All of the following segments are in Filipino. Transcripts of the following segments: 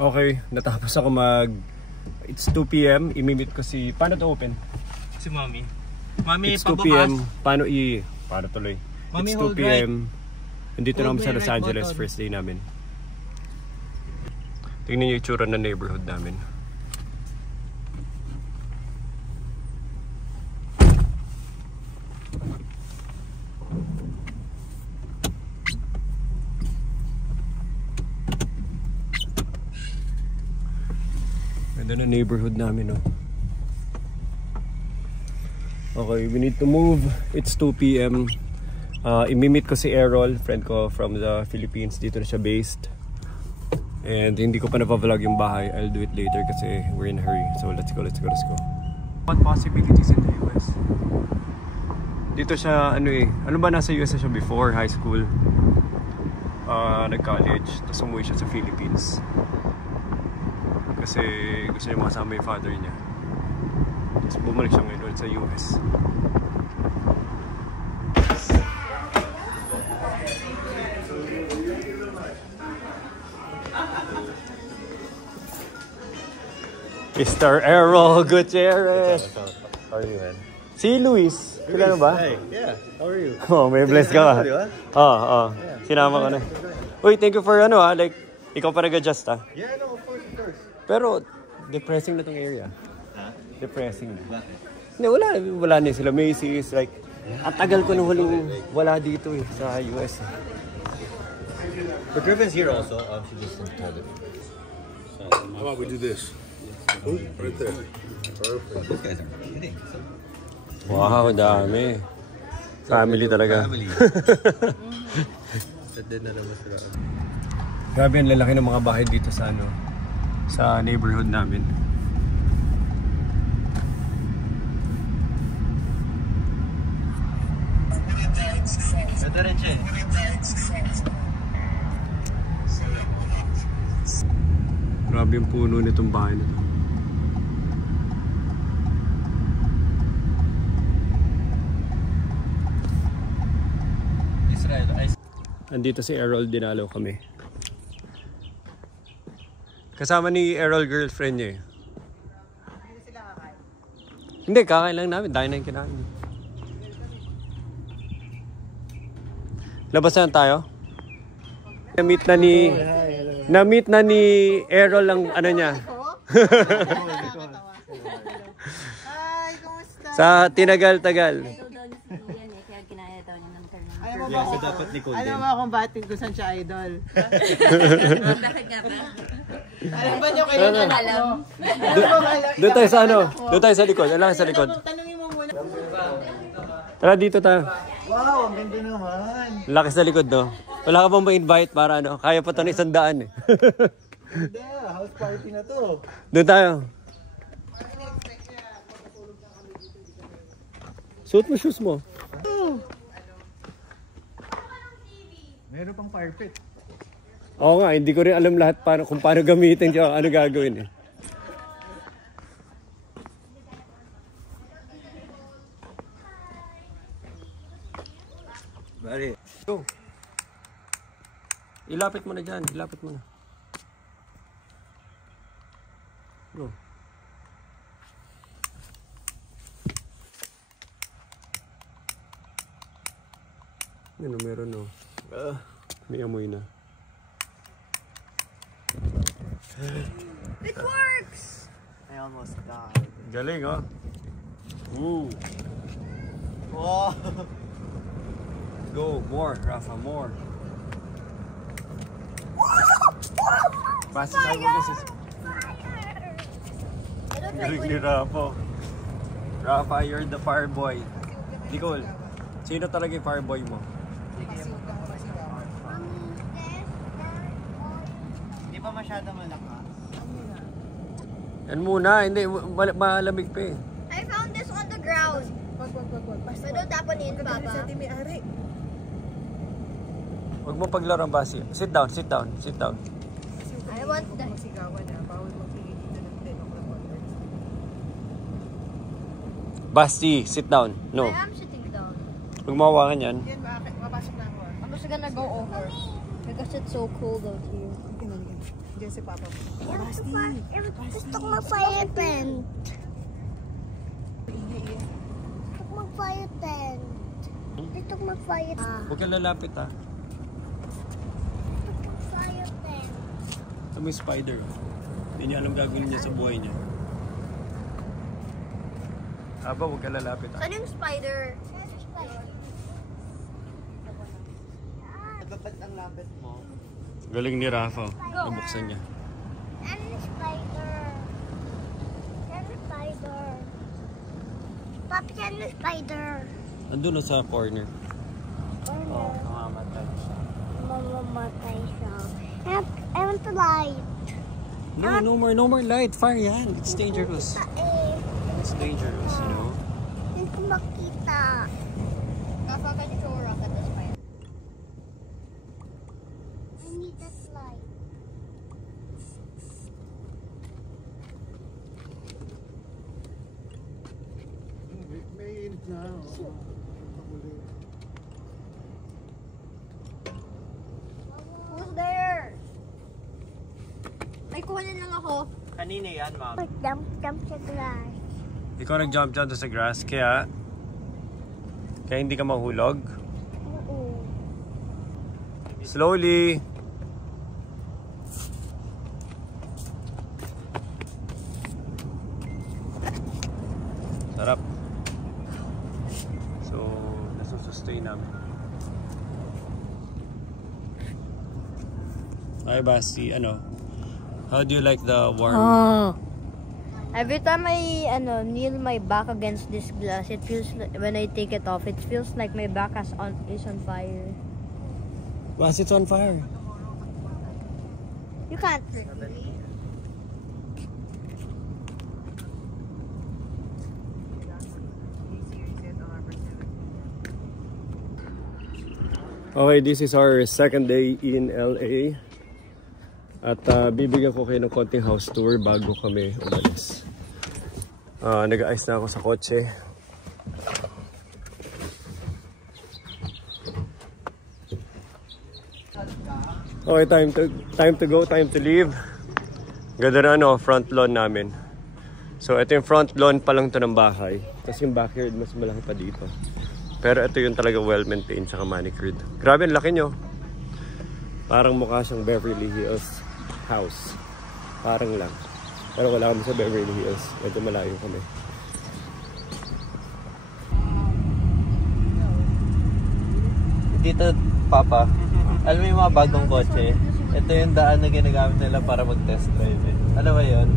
Okay, natapos ako It's 2 PM, imimit ko si... Paano to open? Si Mami. Mami, it's 2 PM, paano tuloy? Mami, it's 2 PM. Nandito naman sa Los right Angeles, button. first day namin. Tingnan niyo yung itsura ng neighborhood namin. Ganda na neighborhood namin, oh. Okay, we need to move. It's 2 PM. Imimit ko si Errol, friend ko from the Philippines. Dito na siya based. And hindi ko pa napavlog yung bahay. I'll do it later kasi we're in a hurry. So let's go. What possibilities in the US? Dito siya, ano ba nasa US na siya before high school? Nag-college. Tapos umuwi siya sa Philippines. Kasi gusto niya makasama yung father niya. Tapos bumalik siya ngayon ulit sa US. Mr. Errol Gutierrez! How are you, man? Si Luis, kilala ba? Hey, yeah. How are you? Oh, may bless ka ba? Oo. Sinama ko na. Uy, thank you for like, ikaw pa nag-adjust Yeah, no, of course. Pero, depressing na tong area. Huh? Depressing na. Bakit? Hindi, wala na sila. Macy's, like, at tagal ko na huling wala dito sa US. But Griffin's here also. She just told it. How about we do this? Ooh, right there. Perfect. Those guys are kidding. Wow, dami. Family talaga. Family. Na naman sila. Grabe, ang lalaki ng mga bahay dito sa sa neighborhood namin. Ito rin siya. Grabe yung puno nitong bahay nito. Israel, Nandito si Errol, dinalaw kami. Kasama ni Errol girlfriend niya. Hindi sila kakain. Hindi, kakain lang namin. Dahil na yung kinain. Labas na tayo? Na-meet na ni Errol ang niya. Hi, kumusta? Sa Tinagal-Tagal. So dapat Nicole din. Alam mo kung bakit kung saan siya idol? Bakit nga ba? Alam ba niyo kailan alam? Doon tayo sa Doon tayo sa likod. Alam sa likod. Tanungin mo muna. Tara, dito tayo. Wow, ang ganda naman. Laki sa likod, no? Wala ka bang ma-invite para Kaya pa ito ng 100 eh. Hindi, house party na to. Doon tayo. Suot mo shoes mo. Meron pang fire pit. Oo nga, hindi ko rin alam lahat kung paano gamitin kaya ano gagawin eh. Bari. Go. Ilapit mo na dyan, ilapit mo na. Go. Ano meron no? May amoy na. It works! I almost died. Galing oh. Woo. Wow. Go, more, Rafa, more. Basta sa mo Galing ni Rafa. Rafa, you're the fire boy. Nicole, sino talaga yung fire boy mo? Hindi pa masyado malakas. Yan muna, hindi, malamig pa eh. I found this on the ground. Pwede tapanin, Papa. Huwag mo paglaro ang basi. Sit down, sit down, sit down. I want the... Basti, sit down. No. I am sitting down. Huwag mawakan yan. Yan, mapasok na ako. I'm just gonna go over. Because it's so cold out here. Nandiyan si Papa mo. Gusto ko mag-fire tent. Gusto ko mag-fire tent. Gusto ko mag-fire tent. Huwag ka lalapit ha. Gusto ko mag-fire tent. Ito may spider. Hindi niya alam gagawin niya sa buhay niya. Aba, huwag ka lalapit ha. Saan yung spider? Nagbabat ang labit mo. Galing ni Rafa. Nabuksan niya. Ano yung spider? Ano yung spider? Papi, ano yung spider? Andun na sa corner. Oo, namamatay siya. Mamamatay siya. I want to light. No more light. Fire yan. It's dangerous. It's dangerous, you know? Hindi ko makita. Kapag tsura ka the spider. I need that light. Who's there? May kuhanan lang ako. Kanina yan, ma'am. Jump sa grass. Ikaw nag-jump dyan sa grass, kaya hindi ka mahulog. Oo. Slowly. Sarap. So, nasusustain namin. Ay, Basti, how do you like the warm? Every time I kneel my back against this glass, it feels like, when I take it off, it feels like my back is on fire. Bas, it's on fire. You can't. Okay, this is our second day in LA. At bibigyan ko kayo ng konting house tour bago kami umalis. Nag-ayos na ako sa kotse. Okay, time to go, time to leave. Ganda na front lawn namin. So ito yung front lawn pa lang to ng bahay. Kasi yung backyard mas malaki pa dito. Pero ito yung talaga well-maintained saka manicured. Grabe, ang laki nyo. Parang mukha siyang Beverly Hills house. Parang lang. Pero wala kami sa Beverly Hills. Medyo malayo kami. Dito, Papa, alam mo yung mga bagong kotse? Ito yung daan na ginagamit nila para mag-test drive eh. Alam mo yun?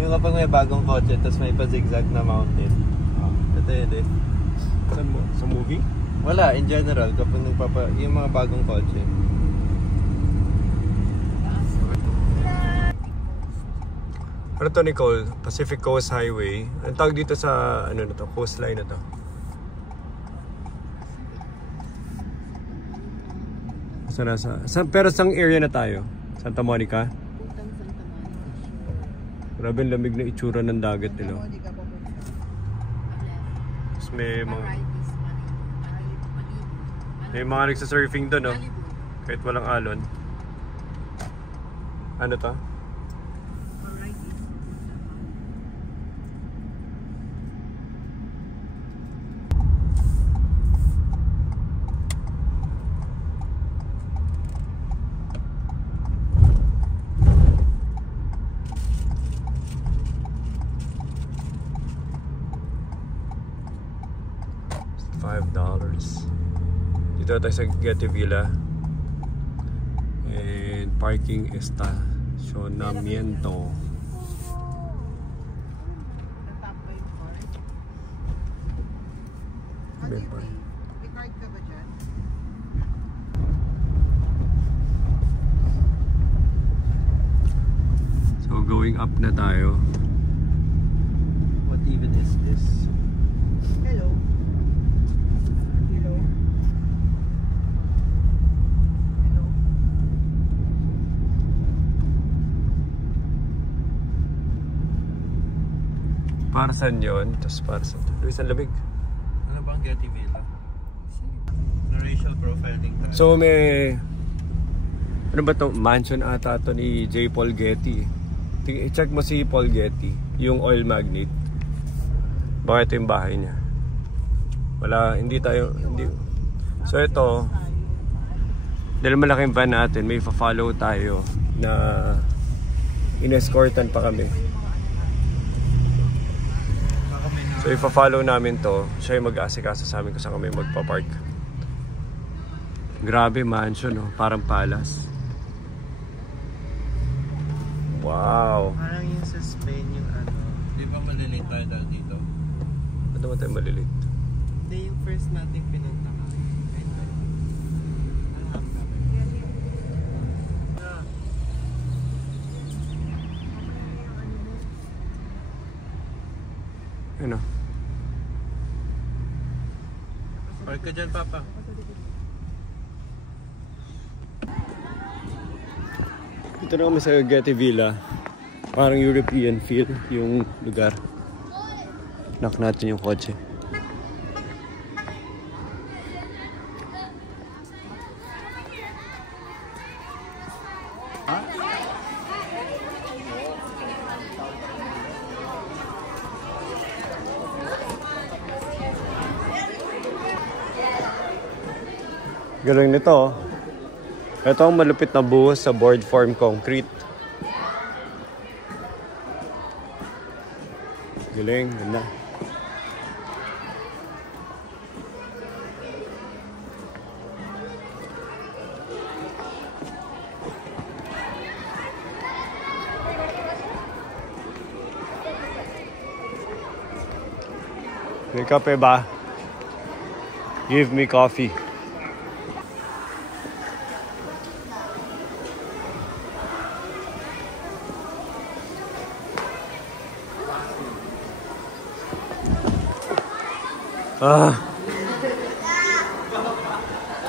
Yung kapag may bagong kotse, tapos may pa-zigzag na mountain. Ito yun eh. Sa movie? Wala, in general, kapag yung mga bagong kotse. Ano to, Nicole? Pacific Coast Highway. Ang tawag dito sa, coastline na to? Pero saan area na tayo? Santa Monica? Grabe, ang lamig na itsura ng dagat nila. Tapos may mga nagsasurfing doon, no? Kahit walang alon. Ano to? $5. Dito tayo sa Getty Villa. And parking estacionamiento. May card ka ba dyan? So going up na tayo. What even is this? Hello. Hello. Hello. Para saan yun? Tapos para saan? Luis, ang lamig. Ano ba ang Getty Villa? Na racial profiling tayo. So may Ano ba to? Mansion ata to ni J. Paul Getty. I-check mo si Paul Getty, yung oil magnate. Baka ito yung bahay niya. Wala, hindi tayo, hindi. So ito, dahil malaking van natin, may follow tayo na in-escortan pa kami. So ipa-follow namin to, siya yung mag-aasikaso sa amin kung saan kami magpa-park. Grabe mansion, no? Parang palace. Wow. Parang yung sa Spain yung ano. Di ba malilate tayo dahil dito? Ano ba tayo malilate? Hindi yung first nating pinunta ka. Ano? Park ka dyan, Papa. Dito na kami sa Getty Villa. Parang European feel yung lugar. Knock natin yung kotse. Galing nito. Ito ang malupit na buhos sa board form concrete. Galing, ganda. May kape ba? Give me coffee.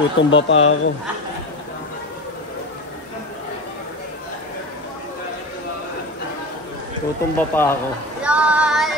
Tutumba pa ako. Tutumba pa ako. LOL!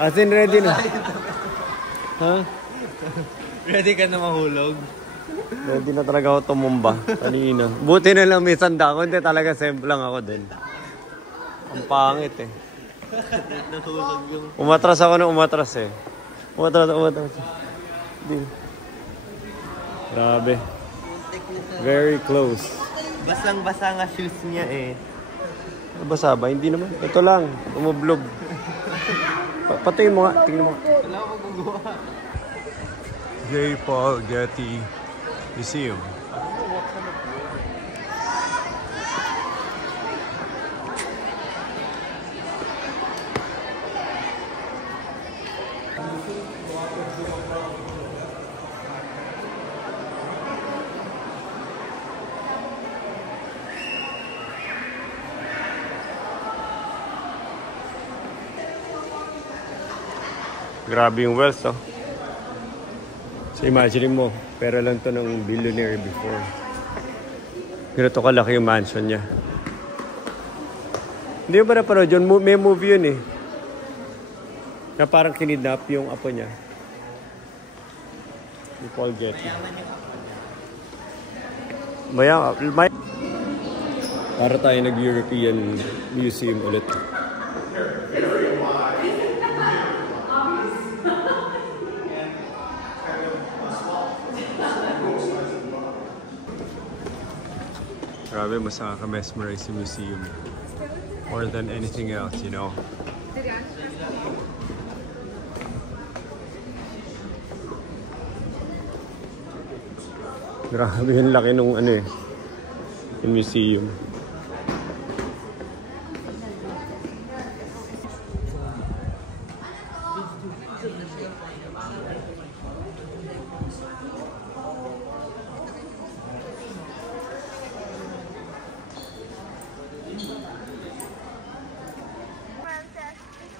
As in, ready na. Ha? Ready ka na mahulog? Ready na talaga ako tumumba. Kanina. Buti na lang may sanda ko. Hindi talaga simple lang ako din. Ang pangit eh. Nahulog yung... Umatras ako na umatras eh. Umatras. Di. Grabe. Very close. Basang-basa nga shoes niya eh. Basa ba? Hindi naman. Ito lang. Umublob. Patayin mo nga. Tingnan mo nga. Wala ko magagawa. J. Paul Getty Museum. Grabe yung wealth, oh. So imagine mo, pera lang to ng billionaire before. Pero to kalaki yung mansion niya. Hindi ba napanood yun? May movie yun eh. Na parang kinidnap yung apo niya. Ni Paul Getty. Para tayo nag-European Museum ulit. Grabe, mas nakaka-mesmerize yung museum. More than anything else, you know. Grabe yung laki nung ano eh. Yung museum.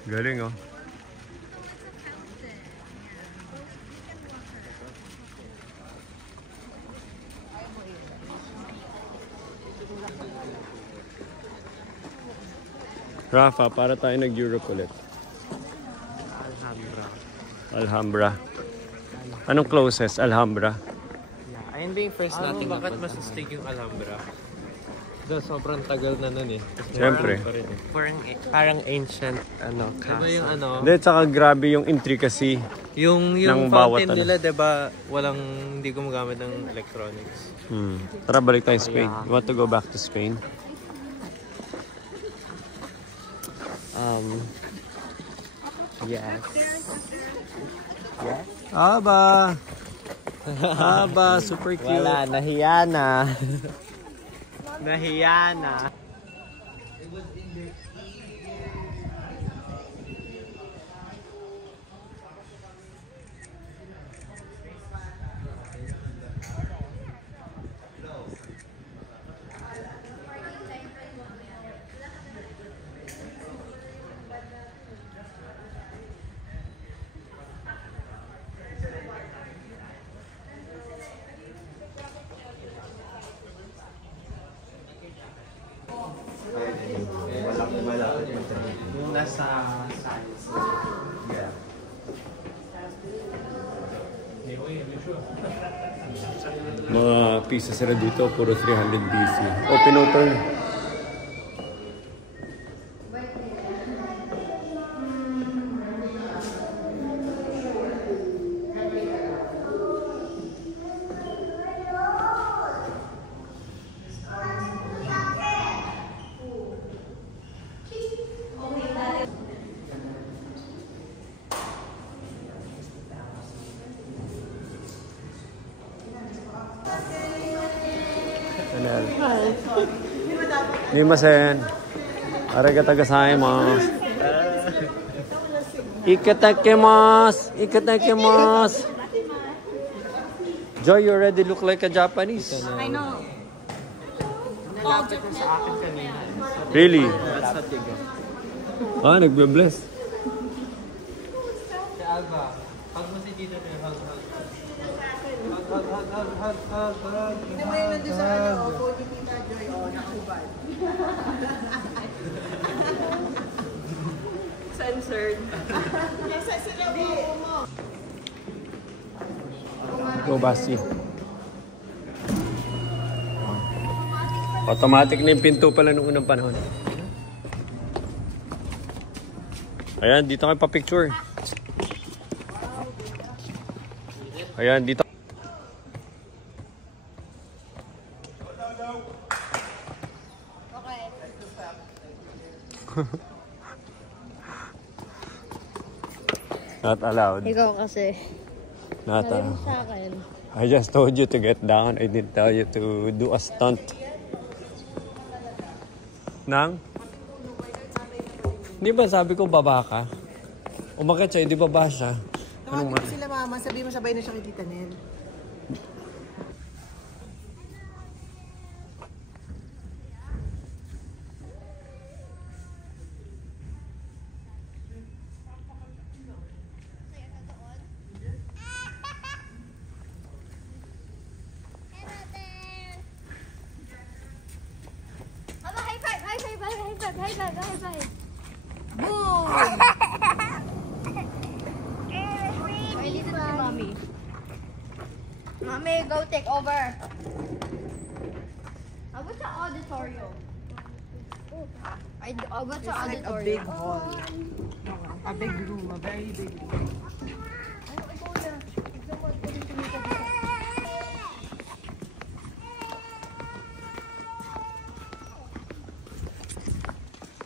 Galing, oh. Rafa, para tayo nag-Europe ulit. Alhambra. Alhambra. Anong closest? Alhambra? Yeah, I Ayun ba yung first natin bakit masastig yung Alhambra? Doon, sobrang tagal na nun eh. Siyempre. Parang ancient, castle. Diba yung Hindi, tsaka grabe yung intricacy. Yung ng bawat fountain nila, diba, hindi gumagamit ng electronics. Tara, balik tayo Spain. You want to go back to Spain? Yes. Aba! Aba, super cute. Wala, nahiya na. Nahiya na. Yung nasa science. Yeah. Mga pieces sila dito, puro 300 BC. O, pinutol. Mimasen. Arigatou gozaimasu. Ikatakimasu. Ikatakimasu. Joy, you already look like a Japanese. I know. Nalapit na sa akin kanina. Really? That's not big. Nagbe-bless. Si Alba, hug mo si Tito Nel, hug. Hug. Hindi mo yun nandun sa po ni Tita Joy, nakubad. Censored. Nasa sila mo. Go, Basti. Automatic na yung pinto pala nung unang panahon. Ayan, dito kayo pa-picture. Ayan, dito. Not allowed. Ikaw kasi. Not Sabi mo allowed. sa akin. I just told you to get down. I didn't tell you to do a stunt. Nang? Di ba sabi ko baba ka? Umakit siya, di baba siya. Tawagin mo sila mama, sabi mo sabay na siya kay Tita Nel. High five. Boom! I listen to mommy. Mommy, go take over. What's the auditorium? What's the Like a auditorium? big hall. A big room, a very big room.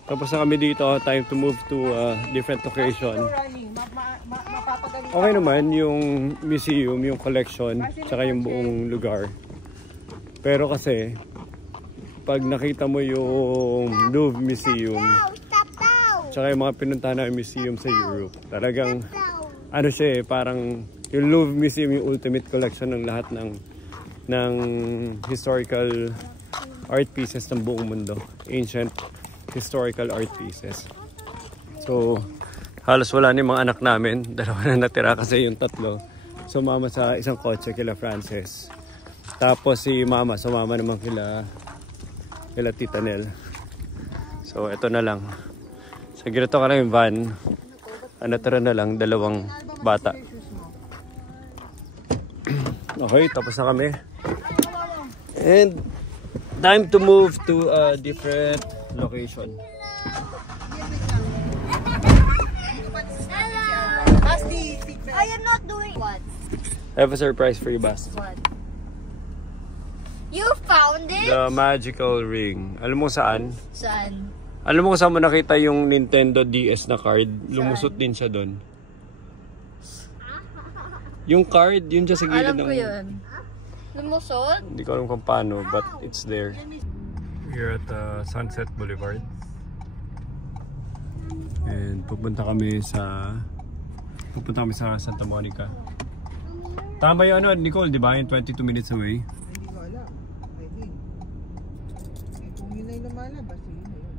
Tapos na kami dito, time to move to a different location. Okay naman yung museum, yung collection, tsaka yung buong lugar. Pero kasi, pag nakita mo yung Louvre Museum, tsaka yung mga pinuntahan na museum sa Europe, talagang, ano siya parang yung Louvre Museum, yung ultimate collection ng lahat ng historical art pieces ng buong mundo. Ancient historical art pieces. So, halos wala ni mga anak namin. Dalawa na natira kasi yung tatlo. Sumama sa isang kotse kila Frances. Tapos si mama, sumama naman kila Tita Nel. So, ito na lang. Sa girito ka lang yung van. Natira na lang, 2 bata. Okay, tapos na kami. And time to move to a different location. I am not doing what? I have a surprise for you, Bas. What? You found it? The magical ring. Alam mo saan? Saan? Alam mo kung saan mo nakita yung Nintendo DS na card? Lumusot din siya doon. Yung card, yun siya sa gilid Alam ko yun. Lumusot? Hindi ko alam kung paano, but it's there. We're at Sunset Boulevard. And pupunta kami sa Santa Monica. Tama yung ano, Nicole, di ba? Yung 22 minutes away. Hindi ko alam. I think. Kung yun ay lumalabas, yun na yun.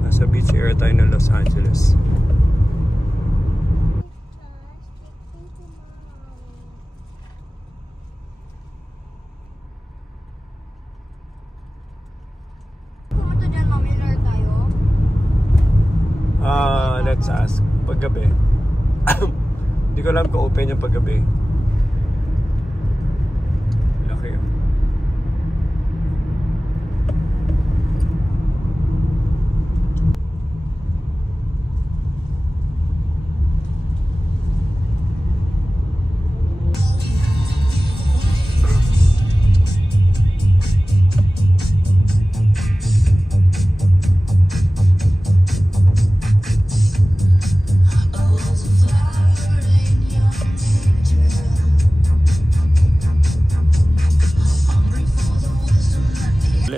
Nasa beach area tayo ng Los Angeles. Pumunta dyan, mami, lure tayo. Let's ask. Paggabi. Hindi ko alam kung open yung paggabi. Laki yun.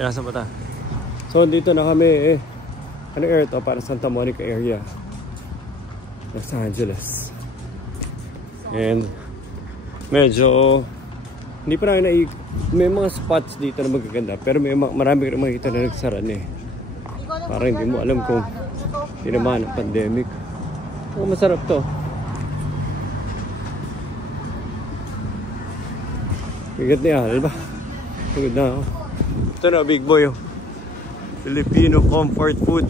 Nasa mata. So dito na kami ano area to? Para Santa Monica area, Los Angeles. And medyo hindi pa namin may mga spots dito na magaganda, pero may marami rin makikita na nagsara na eh. Parang hindi mo alam kung tinamaan ng pandemic. Oh, masarap to. Bigat niya, alam ba? Pagod na ako. Ito na, big boy. Filipino comfort food.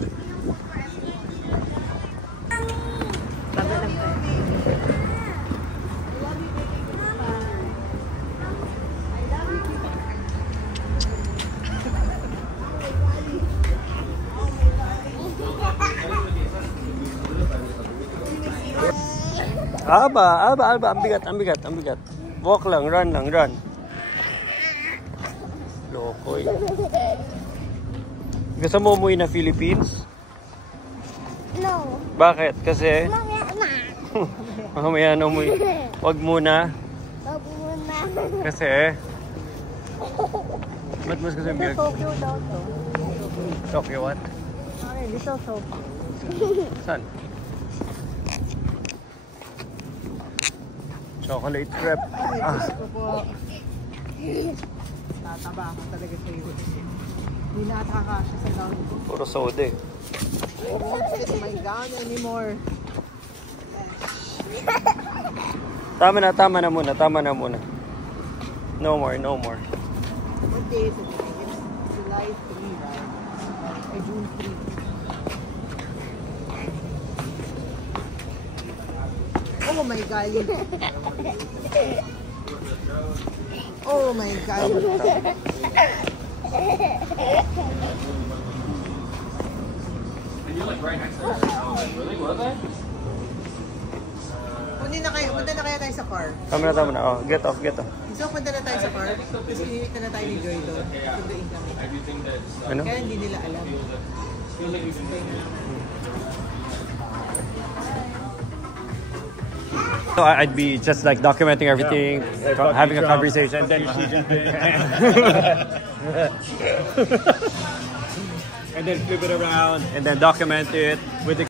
Aba, ang bigat. Walk lang, run. Lokoy. Gusto mo umuwi na Philippines? No. Bakit? Kasi? Mamaya na. Mamaya na umuwi. Wag muna. Wag muna. Kasi? Ba't mas kasi biyag? Tokyo daw to. Tokyo what? Okay, this is Tokyo. Saan? Chocolate crepe. Gusto ko po. Tataba ako talaga sa iyo. Hindi na nakakasya sa gown ko. Puro soda eh. I won't fit my gown anymore. Tama na muna. No more. What day is it? It's July 3, right? Or June 3. Oh my God. Oh my God. Punta na kaya tayo sa car. Tama na. Oh, get off. So, punta na tayo sa car. Tapos hinihita na tayo ni Joy doon. Puntayin kami. Ano? Kaya hindi nila alam. So I'd be just like documenting everything, having a conversation, then and then flip it around and then document it with the